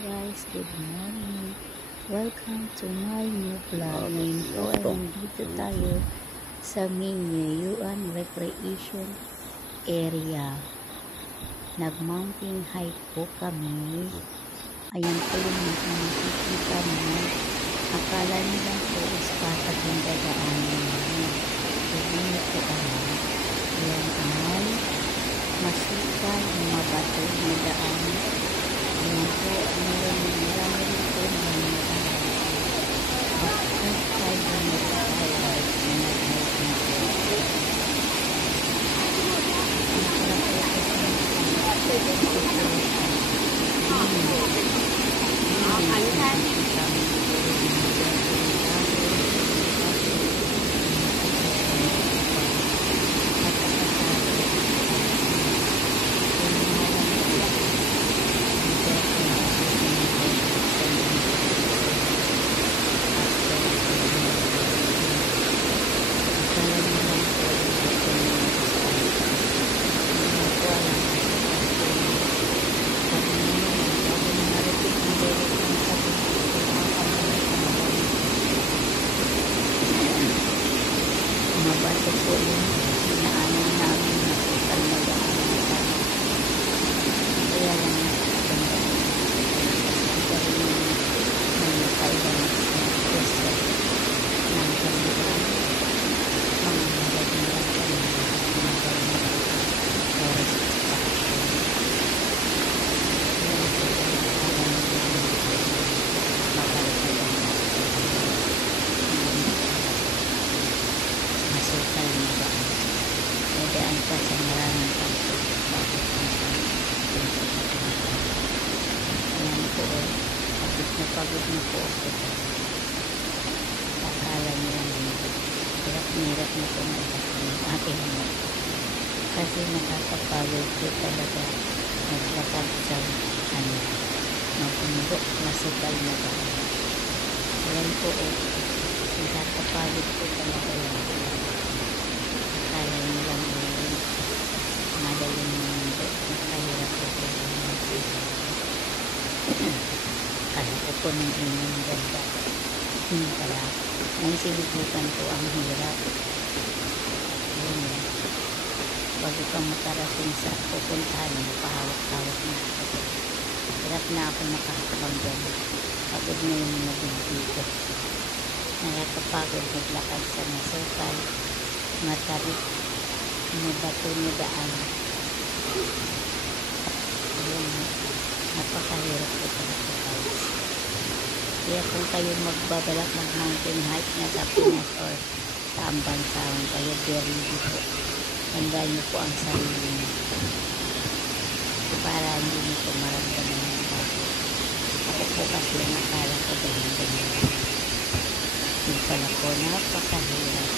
guys, good morning. Welcome to my new vlog. Ngayon po ay nandito tayo sa Minyayuan Recreation Area. Nag-mountain hike po kami. Ayan po yung nakikita naman. Akala nila po is patag yung dadaanan namin. Hindi niyo po alam. Ayan ay masukal, mabato na daanan. Ayan po, marami po na nagkakaroon. Bakit tayo nagkakaroon na nagkakaroon po? Mabato po yung inaanan namin na sukal na daanan. Kaya lang nakakaganda. Kasi may Thailand na preset ng kanilang mga magagandang kanilang forest structure. Yan po yung alam masukal na daan. May daan pa sa maraming pasok. Bakit ayan po, pagod na po ako. Akala nila naman. Hirap na po ng aking mo. Kasi nakakapagod po talaga maglakad sa mabundok, masukal na daan. Ayan po, nakakapagod po talaga yan. Akala nila ngayon madaling mundo, nakahirap po po kala ko po ng inyong ganda. Hindi pala, may silibutan po ang hirap. Ayan yan. Bago ka makarating sa pupuntahan mo, pahawak-hawak na ako. Hirap na ako makakabang dyan. Pagod na yung mga dito. Nakakapagod maglakad sa masukal, matarik, mabato na daan. Ayan, napakahirap po talaga guys. Kaya kung kayo magbabalak mag-mountain hike na sa Pinas or sa Ambansawan, kayo very po. Tandaan niyo po ang sarili niyo. Para hindi niyo po maramdaman ng bago. Ako po kasi nakala ko ganyan. Yung pala po, napakahirap.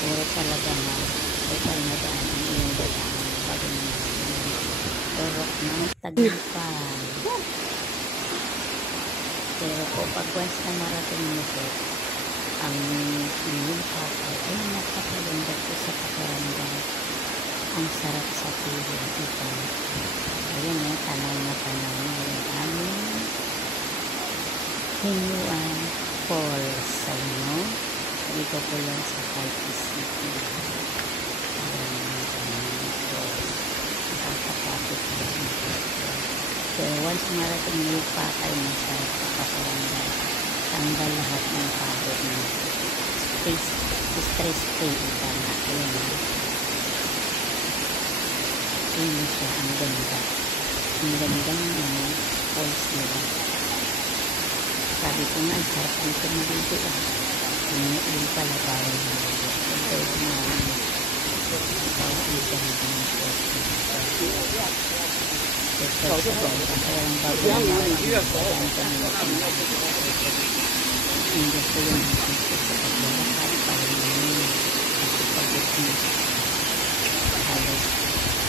Puro talaga na total na daan ang iyong dadaan bago naman turok ng Tagumpay. Pero po, pag once na marating mo po, ang inyong kapay ay napakaganda po sa pakiramdam. Ang sarap sa piling ito. Ayan o, tanaw na yung aming Hinuan Falls sa inyo. Dito po lang sa Taipei City. Falls. Nakakapapit po. Pero once marating niyo pa kayo masarap sa pakiramdam, tanggal lahat ng pagod na stress free ika na. Ayan siya, ang ganda. Ang ganda ng falls nila. Sabi ko nga, sarap dito malito yung pala bawal na ito. Ito yung mga bawal ang ganda ng falls nila. Ito sa bawal. Kaya lang bago na hindi ko yung nakikita sa paglalakad para naman kasi pagod na halos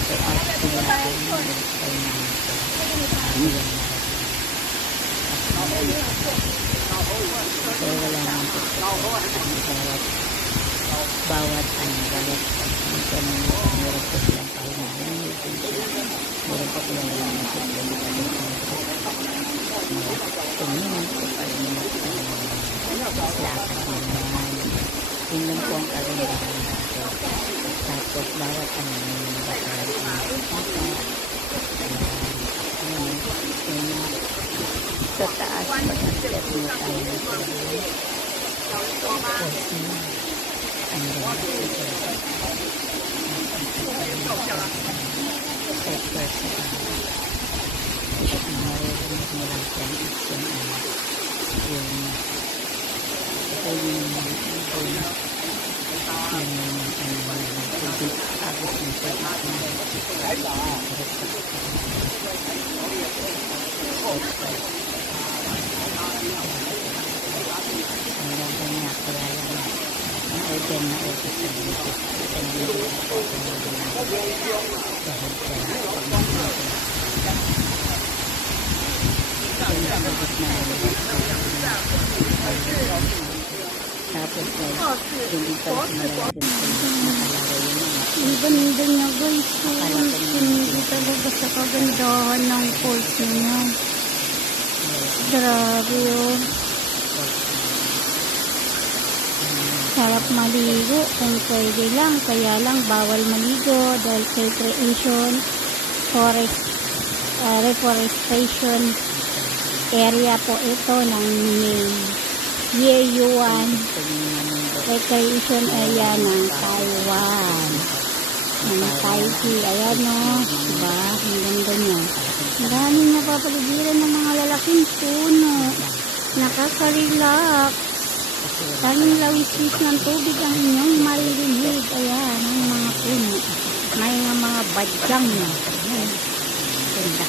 throughout sila ay nagpay na ito ang yung so wala naman po bawat bawat ito na meron po silang pahinga meron po silang Tapos bawat ano yung basahan ang tata. Sa taas pag-akyat mo tayo ng pagkakas. Tapos na. Ang ganda ito. Sector sa ang marunong mo lang dyan is yung tubig agos ng tubig na ang ganda niya kaya lang na-open na open sa dito sa dito dahil tapos hindi pa sinalagyan ganda niya guys, hindi talaga sa kagandahan ng falls niya. Grabe oh. Sarap maligo kung pwede lang, kaya lang bawal maligo dahil recreation, forest, reforestation area po ito ng Year Yuan recreation area ng Taiwan. Ng Taipei. Ayan o. Diba? Ang ganda niya. Maraming napapaligiran ng mga lalaking puno. Nakaka-relax. Tanging lawis-wis ng tubig ang inyong maririnig. Ayan, ang mga puno. May mga badyang na. ganda.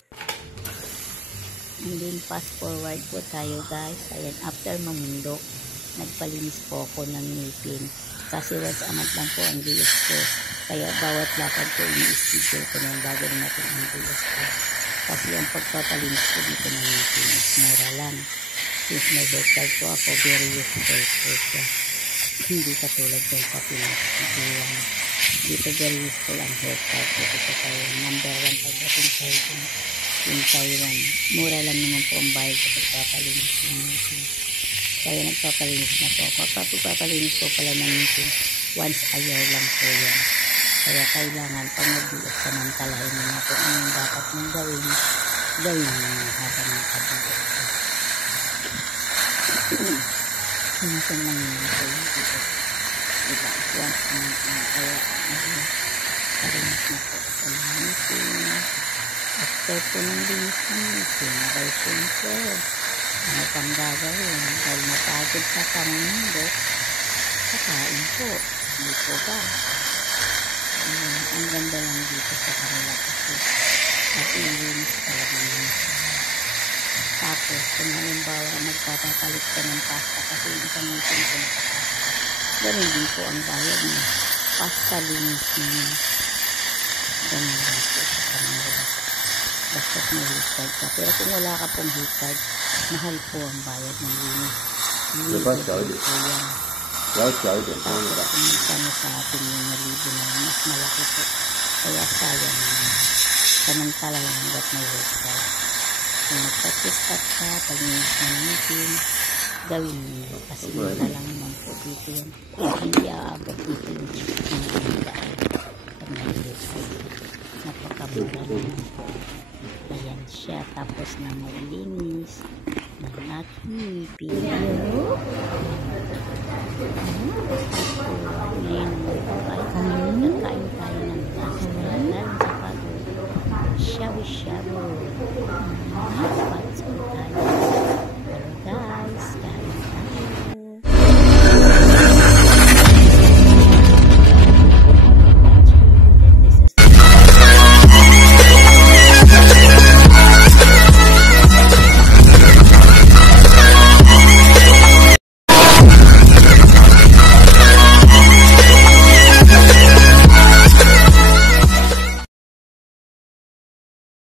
And then fast forward po tayo guys. Ayan, after mamundok, nagpalinis po ako ng ngipin. Kasi once a month lang po ang DS ko. Kaya bawat lakad ko ini-schedule ko na yung bago na natin ang DS ko. Kasi ang pagpapalinis ko dito ng ngipin is mura lang. Since may haircut po ako, very useful po siya. Hindi katulad ko sa Pinas. Dito very useful ang haircut dito sa Taiwan. Number 1 pagdating sa yung Taiwan. Mura lang naman po ang bayad sa pagpapalinis ng ngipin. Kaya nagpapalinis na po ako. Pagpapalinis po pala ng ngipin, once a year lang po yan. Kaya kailangan pag nag-DS samantalahin mo na po ang dapat mong gawin mo na habang nakabiyos ka. Minsan lang yun po yung dito. Diba? Once a month na kaya palinis na po sa ngipin. After po ng linis ng ngipin, abay siyempre ano pang gagawin dahil napagod sa pamumundo, kakain po. Hindi po ba? Ang ganda lang dito sa kanila kasi at ilinis talaga nila. Tapos kung halimbawa magpapapalit ka ng pasta kasi yung isang ngipin ko na pasta, ganun din po ang bayad niya. Pasta linis niya. Ganun lang po sa kanila. Basta't may heat card ka. Pero kung wala ka pong heat card, mahal po ang bayad ng linis. Linis po yan. Tapos kung sa atin yung nalibo na mas malaki po. Kaya sayang naman. Samantala lang hanggat may heat card. Kung magpatiskat ka, paglinis ng ngipin, gawin mo. Kasi mura lang naman po dito yan. Hindi aabot dito yung daan. Pag may heat card. Napakamura naman po. Ayan siya, tapos na maglinis ng aking ngipin. Ngayon, nagkain tayo ng pasta dahil sa pagod. Shabu-shabu.